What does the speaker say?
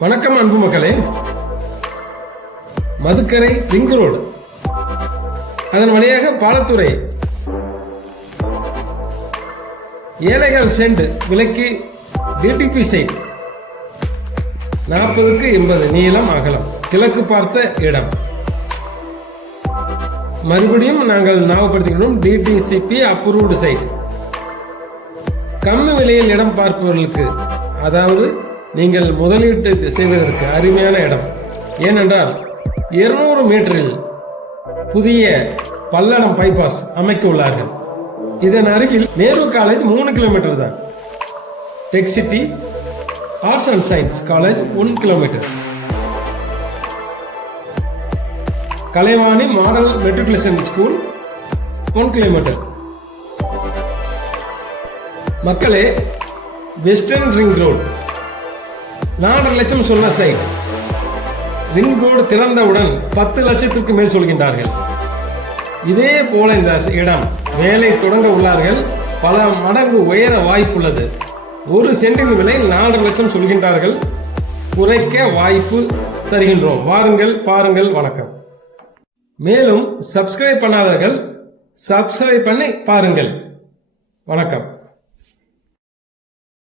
வணக்கம் அன்பு மக்களே. மதுக்கரை ரிங் ரோடு, அதன் வழியாக பாலத்துறை, ஏழைகள் சென்ட் விலைக்கு டிடிபி சைட் 40க்கு 80 நீளம் அகலம், கிழக்கு பார்த்த இடம். மறுபடியும் நாங்கள் ஞாபகப்படுத்திக்கிறோம், டிடிசிபி அப்ரூவ்டு சைட். கம்மி விலையில் இடம் பார்ப்பவர்களுக்கு, அதாவது நீங்கள் முதலீட்டு செய்வதற்கு அருமையான இடம். ஏனென்றால் 200 மீட்டரில் புதிய பல்லடம் பைபாஸ் அமைக்க உள்ளார்கள். இதன் அருகில் நேரு காலேஜ் 3 கிலோமீட்டர் தான். Tech city arts and science college 1 kilometre. Kalaivani model matriculation school 1 kilometre. மக்களே, வெஸ்டர்ன் ரிங் ரோடு 4.5 லட்சம் சொன்ன சைட். ரிங் ரோடு திறந்தவுடன் 10 லட்சத்திற்கு மேல் சொல்கின்றார்கள். இதே போல இந்த இடம் வேலை தொடங்க உள்ளார்கள். பல மடங்கு உயர வாய்ப்புள்ளது. 1 சென்டின் விலை 4.5 லட்சம் சொல்கின்றார்கள். குறைக்க வாய்ப்பு தருகின்றோம். வாருங்கள், பாருங்கள். வணக்கம். மேலும் சப்ஸ்கிரைப் பண்ணாதவர்கள் சப்ஸ்கிரைப் பண்ணி பாருங்கள். வணக்கம்.